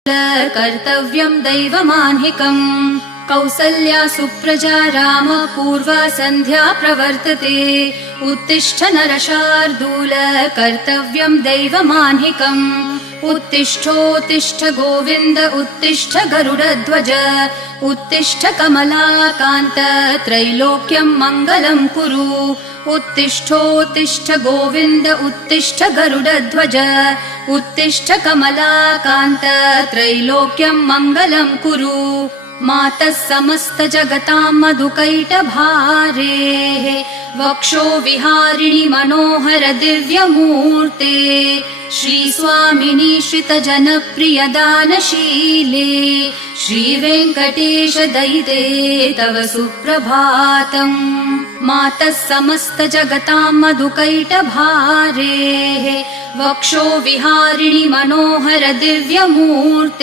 कर्तव्यं दैवमान्हिकम् कौसल्या सुप्रजा राम पूर्वा सन्ध्या प्रवर्तते उत्तिष्ठ नरशार्दूल कर्तव्यं दैवमान्हिकम् उत्तिष्ठोत्तिष्ठ गोविन्द उत्तिष्ठ गरुडध्वज उत्तिष्ठ कमलाकान्त त्रैलोक्यं मङ्गलं कुरु उत्तिष्ठोत्तिष्ठ गोविन्द उत्तिष्ठ गरुडध्वज उत्तिष्ठ कमलाकान्त त्रैलोक्यं मङ्गलं कुरु मातः समस्त जगतां मधुकैटभारेः वक्षो विहारिणि मनोहर दिव्यमूर्ते श्रीस्वामिनि श्रितजनप्रिय दानशीले श्रीवेङ्कटेश दयिते तव सुप्रभातम् मातः समस्त जगतां मधुकैटभारेः वक्षो विहारिणि मनोहर दिव्यमूर्ते